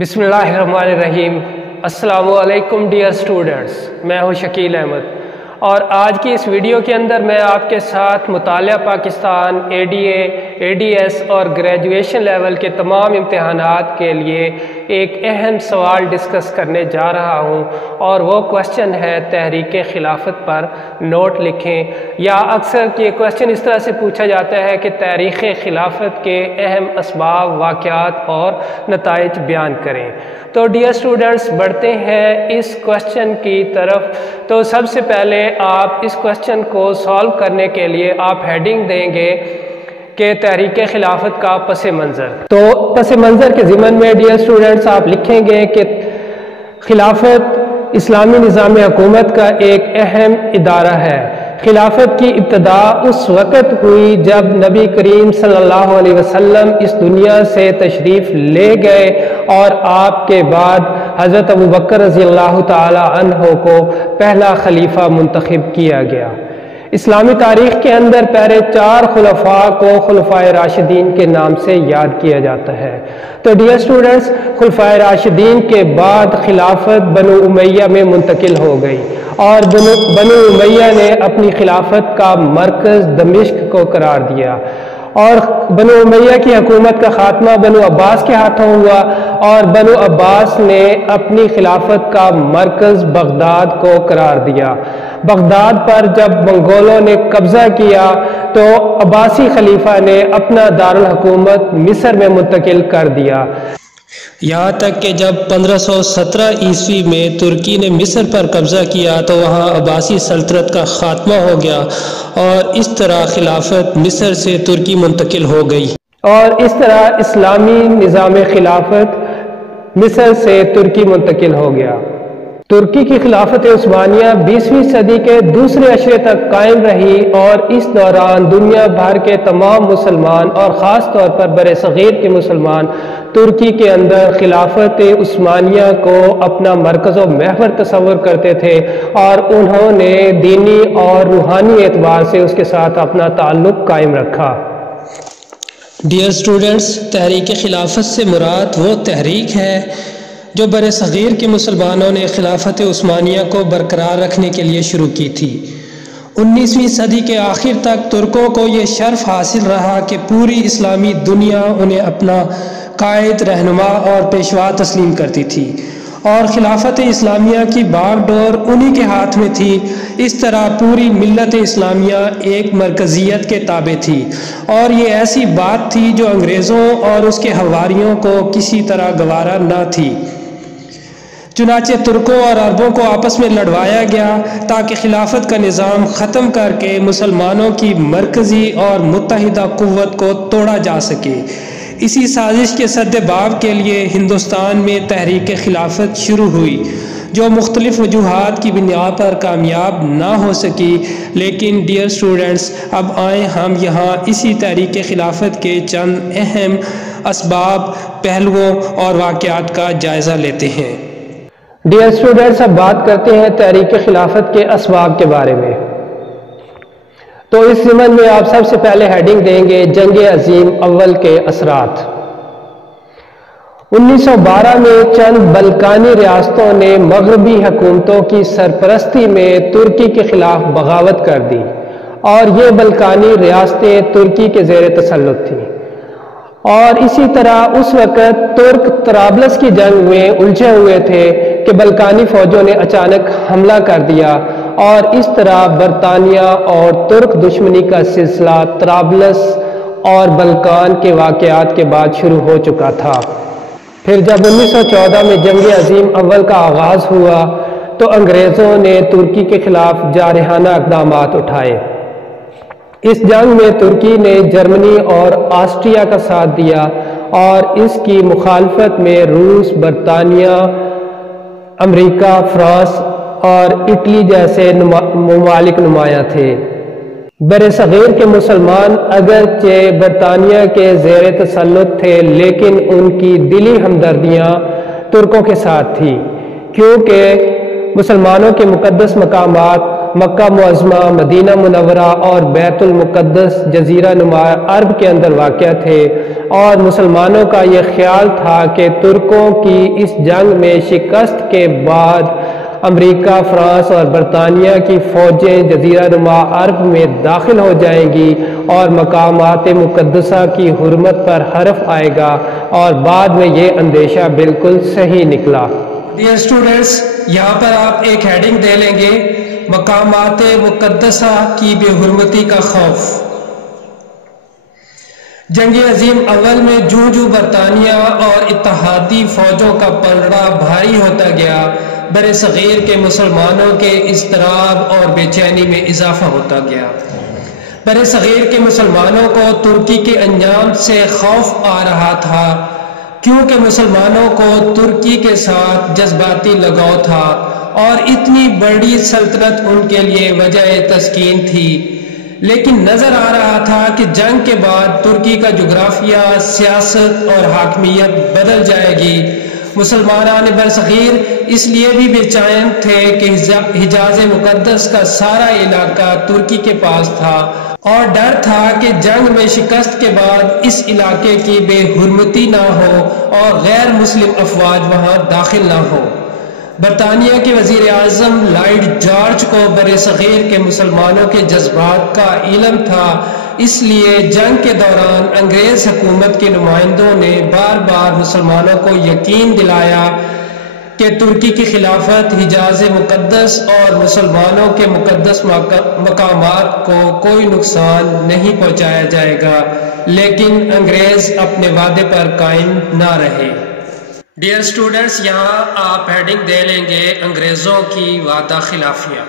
بسم اللہ الرحمن الرحیم۔ السلام علیکم ڈیئر اسٹوڈنٹس، میں ہوں شکیل احمد اور آج کی اس ویڈیو کے اندر میں آپ کے ساتھ مطالعہ پاکستان ADA، ADS اور گریجویشن لیول کے تمام امتحانات کے لیے ایک اہم سوال ڈسکس کرنے جا رہا ہوں، اور وہ کوشچن ہے تحریک خلافت پر نوٹ لکھیں، یا اکثر یہ کوشچن اس طرح سے پوچھا جاتا ہے کہ تحریک خلافت کے اہم اسباب، واقعات اور نتائج بیان کریں۔ تو ڈیئر اسٹوڈنٹس، بڑھتے ہیں اس کوشچن کی طرف۔ تو سب سے پہلے آپ اس کوشچن کو سالو کرنے کے لیے آپ ہیڈنگ دیں گے کہ تحریک خلافت کا پس منظر۔ تو پس منظر کے ضمن میں ڈیئر اسٹوڈنٹس آپ لکھیں گے کہ خلافت اسلامی نظام حکومت کا ایک اہم ادارہ ہے۔ خلافت کی ابتدا اس وقت ہوئی جب نبی کریم صلی اللہ علیہ وسلم اس دنیا سے تشریف لے گئے اور آپ کے بعد حضرت ابوبکر رضی اللہ تعالی عنہ کو پہلا خلیفہ منتخب کیا گیا۔ اسلامی تاریخ کے اندر پہلے 4 خلفاء کو خلفائے راشدین کے نام سے یاد کیا جاتا ہے۔ تو ڈیئر اسٹوڈنٹس، خلفائے راشدین کے بعد خلافت بنو امیہ میں منتقل ہو گئی، اور بنو امیہ نے اپنی خلافت کا مرکز دمشق کو قرار دیا، اور بنو امیہ کی حکومت کا خاتمہ بنو عباس کے ہاتھوں ہوا، اور بنو عباس نے اپنی خلافت کا مرکز بغداد کو قرار دیا۔ بغداد پر جب منگولوں نے قبضہ کیا تو عباسی خلیفہ نے اپنا دارالحکومت مصر میں منتقل کر دیا، یہاں تک کہ جب 1517 عیسوی میں ترکی نے مصر پر قبضہ کیا تو وہاں عباسی سلطنت کا خاتمہ ہو گیا، اور اس طرح خلافت مصر سے ترکی منتقل ہو گئی، اور اس طرح اسلامی نظام خلافت مصر سے ترکی منتقل ہو گیا۔ ترکی کی خلافت عثمانیہ 20ویں صدی کے دوسرے عشرے تک قائم رہی، اور اس دوران دنیا بھر کے تمام مسلمان اور خاص طور پر برصغیر کے مسلمان ترکی کے اندر خلافت عثمانیہ کو اپنا مرکز و محور تصور کرتے تھے، اور انہوں نے دینی اور روحانی اعتبار سے اس کے ساتھ اپنا تعلق قائم رکھا۔ ڈیئر اسٹوڈنٹس، تحریک خلافت سے مراد وہ تحریک ہے جو برصغیر کے مسلمانوں نے خلافت عثمانیہ کو برقرار رکھنے کے لیے شروع کی تھی۔ 19ویں صدی کے آخر تک ترکوں کو یہ شرف حاصل رہا کہ پوری اسلامی دنیا انہیں اپنا قائد، رہنما اور پیشوا تسلیم کرتی تھی، اور خلافت اسلامیہ کی باغ ڈور انہی کے ہاتھ میں تھی۔ اس طرح پوری ملت اسلامیہ ایک مرکزیت کے تابع تھی، اور یہ ایسی بات تھی جو انگریزوں اور اس کے حواریوں کو کسی طرح گوارا نہ تھی۔ چنانچہ ترکوں اور عربوں کو آپس میں لڑوایا گیا تاکہ خلافت کا نظام ختم کر کے مسلمانوں کی مرکزی اور متحدہ قوت کو توڑا جا سکے۔ اسی سازش کے سدباب کے لیے ہندوستان میں تحریک خلافت شروع ہوئی، جو مختلف وجوہات کی بنیاد پر کامیاب نہ ہو سکی۔ لیکن ڈیئر اسٹوڈنٹس، اب آئیں ہم یہاں اسی تحریک خلافت کے چند اہم اسباب، پہلوؤں اور واقعات کا جائزہ لیتے ہیں۔ ڈیئر اسٹوڈنٹس، اب بات کرتے ہیں تحریک خلافت کے اسباب کے بارے میں۔ تو اس ضمن میں آپ سب سے پہلے ہیڈنگ دیں گے جنگ عظیم اول کے اثرات۔ 1912 میں چند بلکانی ریاستوں نے مغربی حکومتوں کی سرپرستی میں ترکی کے خلاف بغاوت کر دی، اور یہ بلکانی ریاستیں ترکی کے زیر تسلط تھیں، اور اسی طرح اس وقت ترک طرابلس کی جنگ میں الجھے ہوئے تھے کہ بلکانی فوجوں نے اچانک حملہ کر دیا، اور اس طرح برطانیہ اور ترک دشمنی کا سلسلہ طرابلس اور بلکان کے واقعات کے بعد شروع ہو چکا تھا۔ پھر جب 1914 میں جنگ عظیم اول کا آغاز ہوا تو انگریزوں نے ترکی کے خلاف جارحانہ اقدامات اٹھائے۔ اس جنگ میں ترکی نے جرمنی اور آسٹریا کا ساتھ دیا، اور اس کی مخالفت میں روس، برطانیہ، امریکہ، فرانس اور اٹلی جیسے ممالک نمایاں تھے۔ برصغیر کے مسلمان اگرچہ برطانیہ کے زیر تسلط تھے، لیکن ان کی دلی ہمدردیاں ترکوں کے ساتھ تھی، کیونکہ مسلمانوں کے مقدس مقامات مکہ معظمہ، مدینہ منورہ اور بیت المقدس جزیرہ نما عرب کے اندر واقع تھے، اور مسلمانوں کا یہ خیال تھا کہ ترکوں کی اس جنگ میں شکست کے بعد امریکہ، فرانس اور برطانیہ کی فوجیں جزیرہ نما عرب میں داخل ہو جائیں گی اور مقامات مقدسہ کی حرمت پر حرف آئے گا، اور بعد میں یہ اندیشہ بالکل صحیح نکلا۔ ڈیئر اسٹوڈنٹس، یہاں پر آپ ایک ہیڈنگ دے لیں گے، مقامات مقدسہ کی بے حرمتی کا خوف۔ جنگ عظیم اول میں جو برطانیہ اور اتحادی فوجوں کا پلڑا بھاری ہوتا گیا، بر صغیر کے مسلمانوں کے اضطراب اور بے چینی میں اضافہ ہوتا گیا۔ بر صغیر کے مسلمانوں کو ترکی کے انجام سے خوف آ رہا تھا، کیونکہ مسلمانوں کو ترکی کے ساتھ جذباتی لگاؤ تھا اور اتنی بڑی سلطنت ان کے لیے وجہ تسکین تھی، لیکن نظر آ رہا تھا کہ جنگ کے بعد ترکی کا جغرافیہ، سیاست اور حاکمیت بدل جائے گی۔ مسلمان برصغیر اس لیے بھی بے چین تھے کہ حجاز مقدس کا سارا علاقہ ترکی کے پاس تھا، اور ڈر تھا کہ جنگ میں شکست کے بعد اس علاقے کی بے حرمتی نہ ہو اور غیر مسلم افواج وہاں داخل نہ ہو۔ برطانیہ کے وزیر اعظم لارڈ جارج کو بر صغیر کے مسلمانوں کے جذبات کا علم تھا، اس لیے جنگ کے دوران انگریز حکومت کے نمائندوں نے بار بار مسلمانوں کو یقین دلایا کہ ترکی کی خلافت، حجاز مقدس اور مسلمانوں کے مقدس مقامات کو کوئی نقصان نہیں پہنچایا جائے گا، لیکن انگریز اپنے وعدے پر قائم نہ رہے۔ ڈیئر اسٹوڈنٹس، یہاں آپ ہیڈنگ دے لیں گے انگریزوں کی وعدہ خلافیاں۔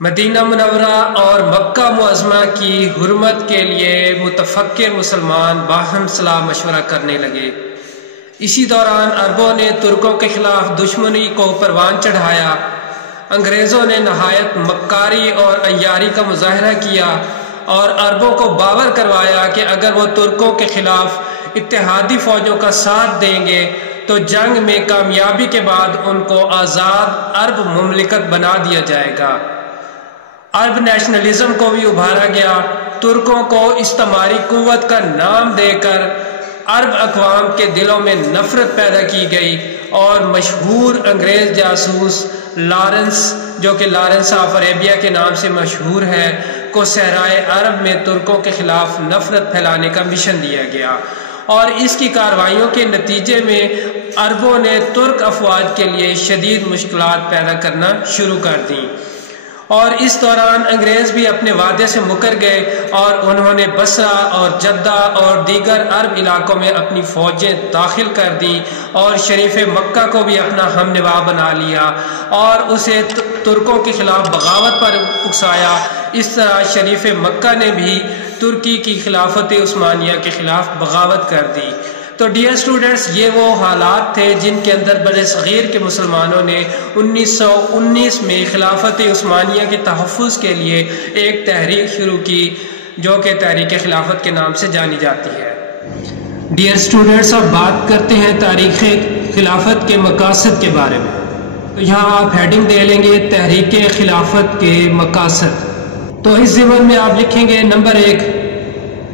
مدینہ منورہ اور مکہ معظمہ کی حرمت کے لیے متفکر مسلمان باہم صلاح مشورہ کرنے لگے۔ اسی دوران عربوں نے ترکوں کے خلاف دشمنی کو پروان چڑھایا۔ انگریزوں نے نہایت مکاری اور عیاری کا مظاہرہ کیا اور عربوں کو باور کروایا کہ اگر وہ ترکوں کے خلاف اتحادی فوجوں کا ساتھ دیں گے تو جنگ میں کامیابی کے بعد ان کو آزاد عرب مملکت بنا دیا جائے گا۔ عرب نیشنلزم کو بھی ابھارا گیا۔ ترکوں کو استعماری قوت کا نام دے کر عرب اقوام کے دلوں میں نفرت پیدا کی گئی، اور مشہور انگریز جاسوس لارنس، جو کہ لارنس آف عربیہ کے نام سے مشہور ہے، کو صحرائے عرب میں ترکوں کے خلاف نفرت پھیلانے کا مشن دیا گیا، اور اس کی کارروائیوں کے نتیجے میں عربوں نے ترک افواج کے لیے شدید مشکلات پیدا کرنا شروع کر دیں، اور اس دوران انگریز بھی اپنے وعدے سے مکر گئے اور انہوں نے بصرہ اور جدہ اور دیگر عرب علاقوں میں اپنی فوجیں داخل کر دیں اور شریف مکہ کو بھی اپنا ہم نوا بنا لیا اور اسے ترکوں کے خلاف بغاوت پر اکسایا۔ اس طرح شریف مکہ نے بھی ترکی کی خلافت عثمانیہ کے خلاف بغاوت کر دی۔ تو ڈیئر اسٹوڈنٹس، یہ وہ حالات تھے جن کے اندر بر صغیر کے مسلمانوں نے 1919 میں خلافت عثمانیہ کے تحفظ کے لیے ایک تحریک شروع کی، جو کہ تحریک خلافت کے نام سے جانی جاتی ہے۔ ڈیئر اسٹوڈنٹس، اب بات کرتے ہیں تاریخ خلافت کے مقاصد کے بارے میں۔ تو یہاں آپ ہیڈنگ دے لیں گے تحریک خلافت کے مقاصد۔ تو اس ضمن میں آپ لکھیں گے نمبر 1،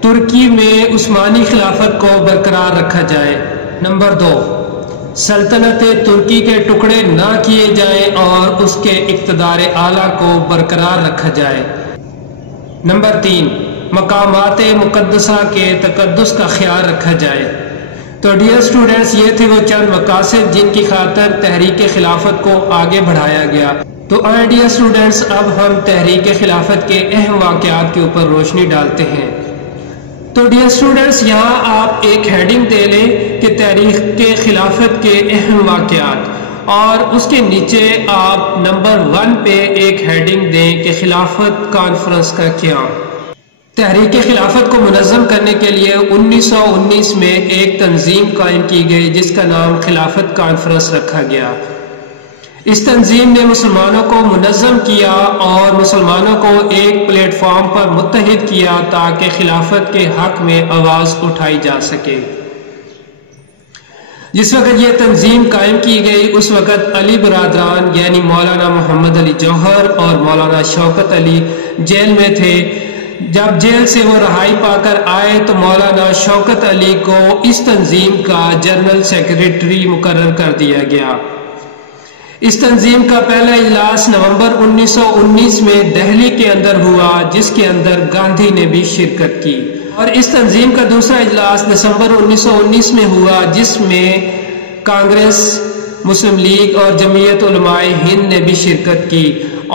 ترکی میں عثمانی خلافت کو برقرار رکھا جائے۔ نمبر 2، سلطنت ترکی کے ٹکڑے نہ کیے جائیں اور اس کے اقتدار اعلیٰ کو برقرار رکھا جائے۔ نمبر 3، مقامات مقدسہ کے تقدس کا خیال رکھا جائے۔ تو ڈیئر اسٹوڈنٹس، یہ تھے وہ چند مقاصد جن کی خاطر تحریک خلافت کو آگے بڑھایا گیا۔ تو آئیں ڈیئر اسٹوڈنٹس، اب ہم تحریک خلافت کے اہم واقعات کے اوپر روشنی ڈالتے ہیں۔ تو ڈیئر اسٹوڈنٹس، یہاں آپ ایک ہیڈنگ دے لیں کہ تحریک خلافت کے اہم واقعات، اور اس کے نیچے آپ نمبر 1 پہ ایک ہیڈنگ دیں کہ خلافت کانفرنس کا قیام۔ تحریک خلافت کو منظم کرنے کے لیے 1919 میں ایک تنظیم قائم کی گئی جس کا نام خلافت کانفرنس رکھا گیا۔ اس تنظیم نے مسلمانوں کو منظم کیا اور مسلمانوں کو ایک پلیٹ فارم پر متحد کیا تاکہ خلافت کے حق میں آواز اٹھائی جا سکے۔ جس وقت یہ تنظیم قائم کی گئی اس وقت علی برادران یعنی مولانا محمد علی جوہر اور مولانا شوکت علی جیل میں تھے۔ جب جیل سے وہ رہائی پا کر آئے تو مولانا شوکت علی کو اس تنظیم کا جنرل سیکریٹری مقرر کر دیا گیا۔ اس تنظیم کا پہلا اجلاس نومبر 1919 میں دہلی کے اندر ہوا، جس کے اندر گاندھی نے بھی شرکت کی، اور اس تنظیم کا دوسرا اجلاس دسمبر 1919 میں ہوا، جس میں کانگریس، مسلم لیگ اور جمعیت علماء ہند نے بھی شرکت کی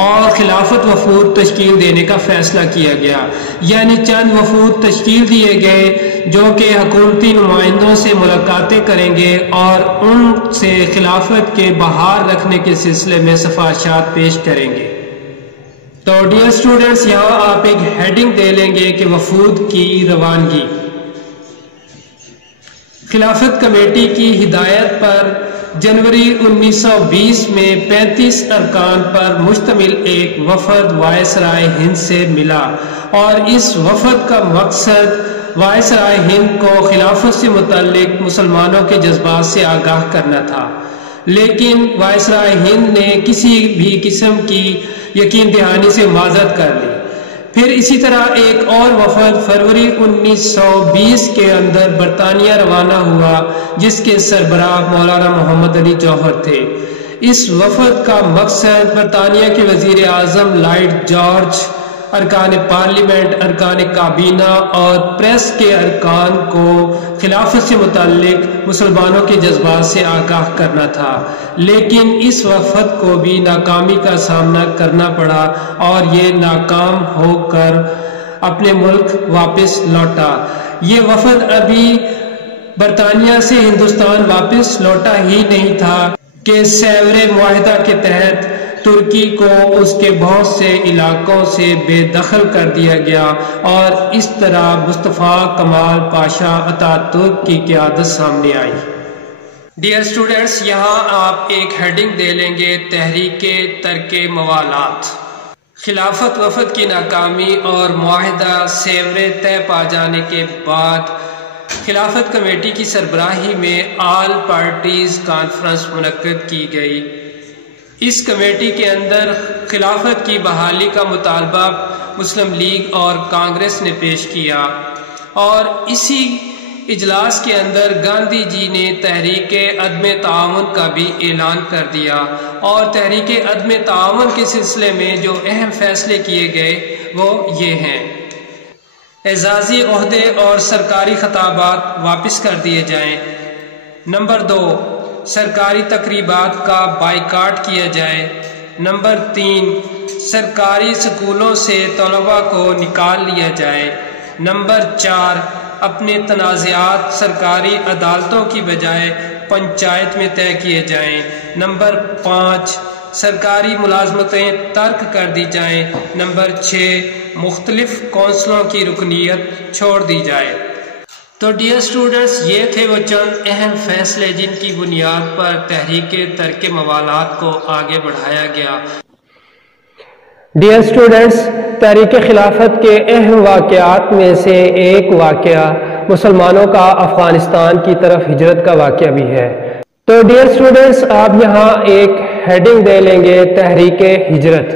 اور خلافت وفود تشکیل دینے کا فیصلہ کیا گیا۔ یعنی چند وفود تشکیل دیے گئے جو کہ حکومتی نمائندوں سے ملاقاتیں کریں گے اور ان سے خلافت کے بحال رکھنے کے سلسلے میں سفارشات پیش کریں گے۔ تو ڈیئر اسٹوڈنٹس، یہاں آپ ایک ہیڈنگ دے لیں گے کہ وفود کی روانگی۔ خلافت کمیٹی کی ہدایت پر جنوری 1920 میں 35 ارکان پر مشتمل ایک وفد وائسرائے ہند سے ملا، اور اس وفد کا مقصد وائسرائے ہند کو خلافت سے متعلق مسلمانوں کے جذبات سے آگاہ کرنا تھا، لیکن وائسرائے ہند نے کسی بھی قسم کی یقین دہانی سے معذرت کر لی۔ پھر اسی طرح ایک اور وفد فروری 1920 کے اندر برطانیہ روانہ ہوا، جس کے سربراہ مولانا محمد علی جوہر تھے۔ اس وفد کا مقصد برطانیہ کے وزیر اعظم لارڈ جارج، ارکان پارلیمنٹ، ارکان کابینہ اور پریس کے ارکان کو خلافت سے متعلق مسلمانوں کے جذبات سے آگاہ کرنا تھا، لیکن اس وفد کو بھی ناکامی کا سامنا کرنا پڑا اور یہ ناکام ہو کر اپنے ملک واپس لوٹا۔ یہ وفد ابھی برطانیہ سے ہندوستان واپس لوٹا ہی نہیں تھا کہ سیور معاہدہ کے تحت ترکی کو اس کے بہت سے علاقوں سے بے دخل کر دیا گیا، اور اس طرح مصطفیٰ کمال پاشا اتاتürk کی قیادت سامنے آئی۔ ڈیئر اسٹوڈنٹس، یہاں آپ ایک ہیڈنگ دے لیں گے تحریک ترک موالات۔ خلافت وفد کی ناکامی اور معاہدہ سیور طے پا جانے کے بعد خلافت کمیٹی کی سربراہی میں آل پارٹیز کانفرنس منعقد کی گئی۔ اس کمیٹی کے اندر خلافت کی بحالی کا مطالبہ مسلم لیگ اور کانگریس نے پیش کیا، اور اسی اجلاس کے اندر گاندھی جی نے تحریک عدم تعاون کا بھی اعلان کر دیا، اور تحریک عدم تعاون کے سلسلے میں جو اہم فیصلے کیے گئے وہ یہ ہیں: اعزازی عہدے اور سرکاری خطابات واپس کر دیے جائیں۔ نمبر 2، سرکاری تقریبات کا بائیکاٹ کیا جائے۔ نمبر 3، سرکاری سکولوں سے طلباء کو نکال لیا جائے۔ نمبر 4، اپنے تنازعات سرکاری عدالتوں کی بجائے پنچایت میں طے کیے جائیں۔ نمبر 5، سرکاری ملازمتیں ترک کر دی جائیں۔ نمبر 6، مختلف کونسلوں کی رکنیت چھوڑ دی جائے۔ تو ڈیئر اسٹوڈنٹس، یہ تھے وہ چند اہم فیصلے جن کی بنیاد پر تحریک ترک موالات کو آگے بڑھایا گیا۔ ڈیئر اسٹوڈنٹس، تحریک خلافت کے اہم واقعات میں سے ایک واقعہ مسلمانوں کا افغانستان کی طرف ہجرت کا واقعہ بھی ہے۔ تو ڈیئر اسٹوڈنٹس، آپ یہاں ایک ہیڈنگ دے لیں گے تحریک ہجرت۔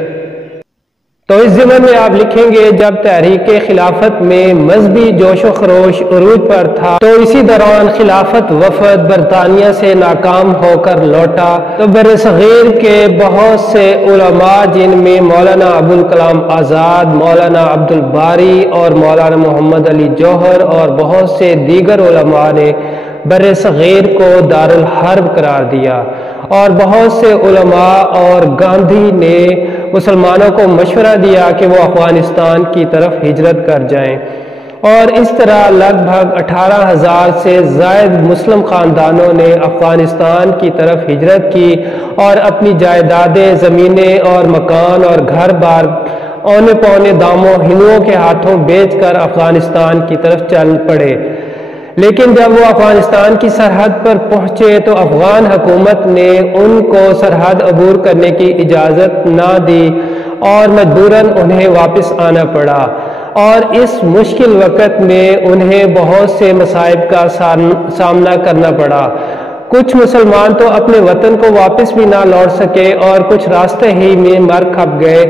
تو اس ضمن میں آپ لکھیں گے جب تحریک خلافت میں مذہبی جوش و خروش عروج پر تھا تو اسی دوران خلافت وفد برطانیہ سے ناکام ہو کر لوٹا تو برصغیر کے بہت سے علماء جن میں مولانا ابوالکلام آزاد، مولانا عبدالباری اور مولانا محمد علی جوہر اور بہت سے دیگر علماء نے برصغیر کو دارالحرب قرار دیا، اور بہت سے علماء اور گاندھی نے مسلمانوں کو مشورہ دیا کہ وہ افغانستان کی طرف ہجرت کر جائیں، اور اس طرح لگ بھگ 18,000 سے زائد مسلم خاندانوں نے افغانستان کی طرف ہجرت کی اور اپنی جائیدادیں، زمینیں اور مکان اور گھر بار اونے پونے داموں ہندوؤں کے ہاتھوں بیچ کر افغانستان کی طرف چل پڑے۔ لیکن جب وہ افغانستان کی سرحد پر پہنچے تو افغان حکومت نے ان کو سرحد عبور کرنے کی اجازت نہ دی اور مجبوراً انہیں واپس آنا پڑا، اور اس مشکل وقت میں انہیں بہت سے مصائب کا سامنا کرنا پڑا۔ کچھ مسلمان تو اپنے وطن کو واپس بھی نہ لوٹ سکے اور کچھ راستے ہی میں مر کھپ گئے،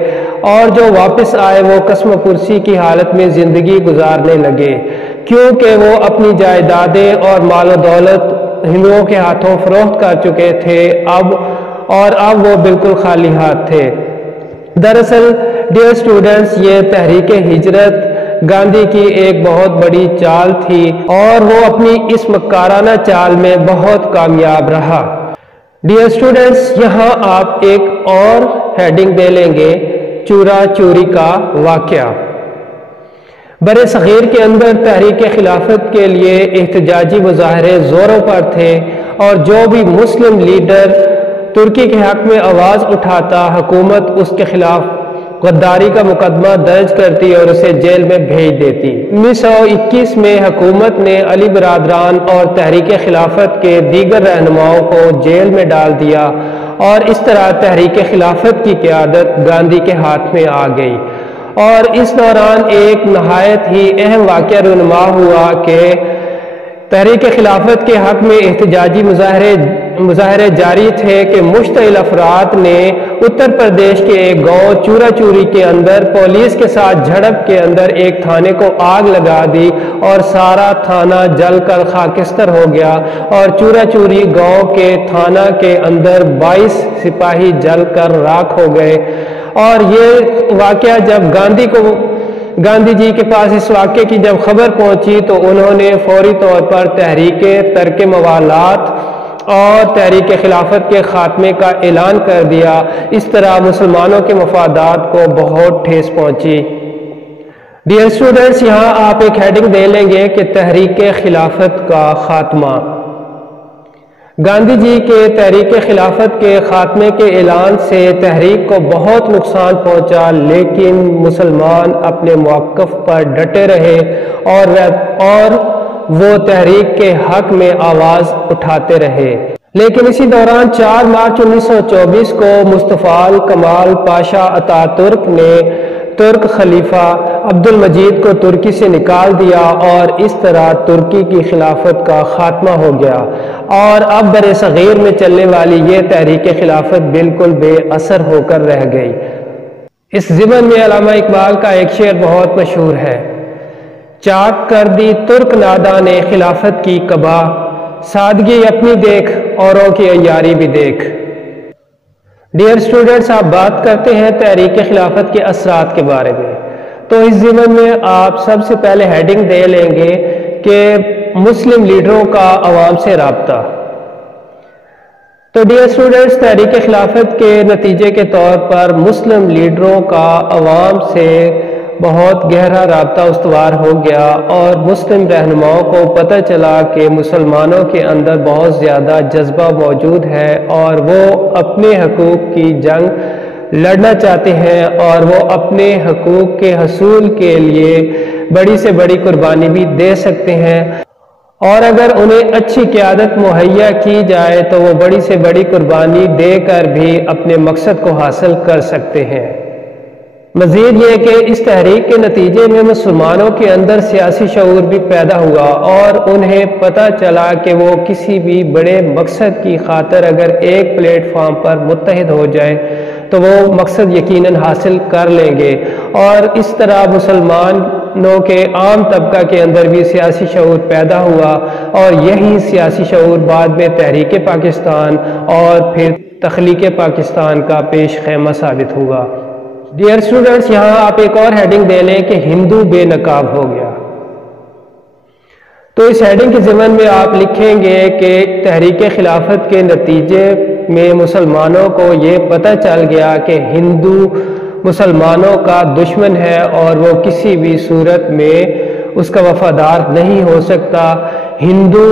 اور جو واپس آئے وہ قسم پرسی کی حالت میں زندگی گزارنے لگے، کیونکہ وہ اپنی جائیدادیں اور مال و دولت ہندوؤں کے ہاتھوں فروخت کر چکے تھے اب وہ بالکل خالی ہاتھ تھے۔ دراصل ڈیئر اسٹوڈنٹس، یہ تحریک ہجرت گاندھی کی ایک بہت بڑی چال تھی اور وہ اپنی اس مکارانہ چال میں بہت کامیاب رہا۔ ڈیئر اسٹوڈنٹس، یہاں آپ ایک اور ہیڈنگ دے لیں گے، چورا چوری کا واقعہ۔ بر صغیر کے اندر تحریک خلافت کے لیے احتجاجی مظاہرے زوروں پر تھے، اور جو بھی مسلم لیڈر ترکی کے حق میں آواز اٹھاتا، حکومت اس کے خلاف غداری کا مقدمہ درج کرتی اور اسے جیل میں بھیج دیتی۔ 1921 میں حکومت نے علی برادران اور تحریک خلافت کے دیگر رہنماؤں کو جیل میں ڈال دیا، اور اس طرح تحریک خلافت کی قیادت گاندھی کے ہاتھ میں آ گئی۔ اور اس دوران ایک نہایت ہی اہم واقعہ رونما ہوا کہ تحریک خلافت کے حق میں احتجاجی مظاہرے جاری تھے کہ مشتعل افراد نے اتر پردیش کے ایک گاؤں چورا چوری کے اندر پولیس کے ساتھ جھڑپ کے اندر ایک تھانے کو آگ لگا دی، اور سارا تھانہ جل کر خاکستر ہو گیا، اور چورا چوری گاؤں کے تھانہ کے اندر 22 سپاہی جل کر راکھ ہو گئے۔ اور یہ واقعہ جب گاندھی جی کے پاس اس واقعے کی جب خبر پہنچی تو انہوں نے فوری طور پر تحریک ترک موالات اور تحریک خلافت کے خاتمے کا اعلان کر دیا۔ اس طرح مسلمانوں کے مفادات کو بہت ٹھیس پہنچی۔ ڈیئر اسٹوڈنٹس، یہاں آپ ایک ہیڈنگ دے لیں گے کہ تحریک خلافت کا خاتمہ۔ گاندھی جی کے تحریک خلافت کے خاتمے کے اعلان سے تحریک کو بہت نقصان پہنچا، لیکن مسلمان اپنے موقف پر ڈٹے رہے اور وہ تحریک کے حق میں آواز اٹھاتے رہے۔ لیکن اسی دوران 4 مارچ 1924 کو مصطفی کمال پاشا اتا ترک نے ترک خلیفہ عبد المجید کو ترکی سے نکال دیا، اور اس طرح ترکی کی خلافت کا خاتمہ ہو گیا، اور اب بر صغیر میں چلنے والی یہ تحریک خلافت بالکل بے اثر ہو کر رہ گئی۔ اس ضمن میں علامہ اقبال کا ایک شعر بہت مشہور ہے، چاک کر دی ترک ناداں نے خلافت کی قبا، سادگی اپنی دیکھ اوروں کی عیاری بھی دیکھ۔ ڈیئر اسٹوڈنٹس، آپ بات کرتے ہیں تحریک خلافت کے اثرات کے بارے میں، تو اس ضمن میں آپ سب سے پہلے ہیڈنگ دے لیں گے کہ مسلم لیڈروں کا عوام سے رابطہ۔ تو ڈیئر اسٹوڈنٹس، تحریک خلافت کے نتیجے کے طور پر مسلم لیڈروں کا عوام سے بہت گہرا رابطہ استوار ہو گیا، اور مسلم رہنماؤں کو پتہ چلا کہ مسلمانوں کے اندر بہت زیادہ جذبہ موجود ہے، اور وہ اپنے حقوق کی جنگ لڑنا چاہتے ہیں، اور وہ اپنے حقوق کے حصول کے لیے بڑی سے بڑی قربانی بھی دے سکتے ہیں، اور اگر انہیں اچھی قیادت مہیا کی جائے تو وہ بڑی سے بڑی قربانی دے کر بھی اپنے مقصد کو حاصل کر سکتے ہیں۔ مزید یہ کہ اس تحریک کے نتیجے میں مسلمانوں کے اندر سیاسی شعور بھی پیدا ہوا، اور انہیں پتہ چلا کہ وہ کسی بھی بڑے مقصد کی خاطر اگر ایک پلیٹ فارم پر متحد ہو جائے تو وہ مقصد یقیناً حاصل کر لیں گے، اور اس طرح مسلمانوں کے عام طبقہ کے اندر بھی سیاسی شعور پیدا ہوا، اور یہی سیاسی شعور بعد میں تحریک پاکستان اور پھر تخلیق پاکستان کا پیش خیمہ ثابت ہوا۔ ڈیئر اسٹوڈنٹس، یہاں آپ ایک اور ہیڈنگ دے لیں کہ ہندو بے نقاب ہو گیا۔ تو اس ہیڈنگ کے ضمن میں آپ لکھیں گے کہ تحریک خلافت کے نتیجے میں مسلمانوں کو یہ پتہ چل گیا کہ ہندو مسلمانوں کا دشمن ہے، اور وہ کسی بھی صورت میں اس کا وفادار نہیں ہو سکتا۔ ہندو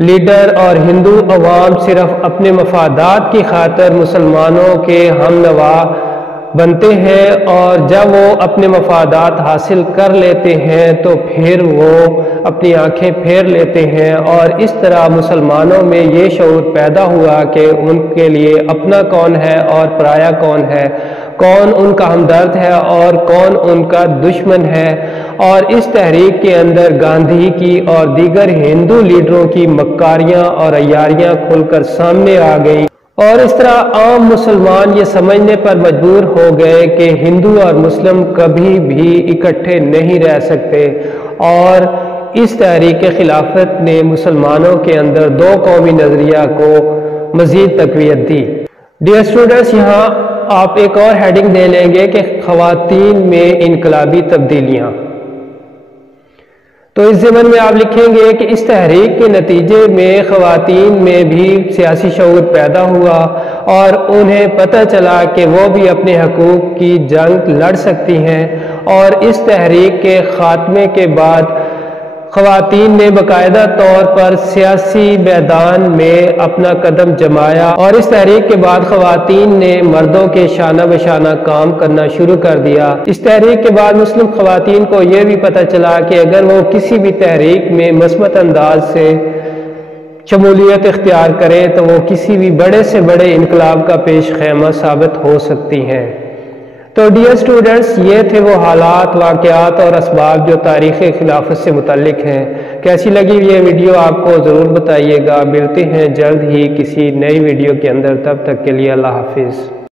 لیڈر اور ہندو عوام صرف اپنے مفادات کی خاطر مسلمانوں کے ہم نوا بنتے ہیں، اور جب وہ اپنے مفادات حاصل کر لیتے ہیں تو پھر وہ اپنی آنکھیں پھیر لیتے ہیں، اور اس طرح مسلمانوں میں یہ شعور پیدا ہوا کہ ان کے لیے اپنا کون ہے اور پرایا کون ہے۔ کون ان کا ہمدرد ہے اور کون ان کا دشمن ہے، اور اس تحریک کے اندر گاندھی کی اور دیگر ہندو لیڈروں کی مکاریاں اور عیاریاں کھل کر سامنے آ گئی، اور اس طرح عام مسلمان یہ سمجھنے پر مجبور ہو گئے کہ ہندو اور مسلم کبھی بھی اکٹھے نہیں رہ سکتے، اور اس تحریک خلافت نے مسلمانوں کے اندر دو قومی نظریہ کو مزید تقویت دی۔ ڈیئر اسٹوڈنٹس، یہاں آپ ایک اور ہیڈنگ دے لیں گے کہ خواتین میں انقلابی تبدیلیاں۔ تو اس ضمن میں آپ لکھیں گے کہ اس تحریک کے نتیجے میں خواتین میں بھی سیاسی شعور پیدا ہوا اور انہیں پتہ چلا کہ وہ بھی اپنے حقوق کی جنگ لڑ سکتی ہیں، اور اس تحریک کے خاتمے کے بعد خواتین نے باقاعدہ طور پر سیاسی میدان میں اپنا قدم جمایا، اور اس تحریک کے بعد خواتین نے مردوں کے شانہ بشانہ کام کرنا شروع کر دیا۔ اس تحریک کے بعد مسلم خواتین کو یہ بھی پتہ چلا کہ اگر وہ کسی بھی تحریک میں مثبت انداز سے شمولیت اختیار کریں تو وہ کسی بھی بڑے سے بڑے انقلاب کا پیش خیمہ ثابت ہو سکتی ہیں۔ تو ڈیئر اسٹوڈنٹس، یہ تھے وہ حالات، واقعات اور اسباب جو تاریخ خلافت سے متعلق ہیں۔ کیسی لگی یہ ویڈیو آپ کو ضرور بتائیے گا۔ ملتے ہیں جلد ہی کسی نئی ویڈیو کے اندر، تب تک کے لیے اللہ حافظ۔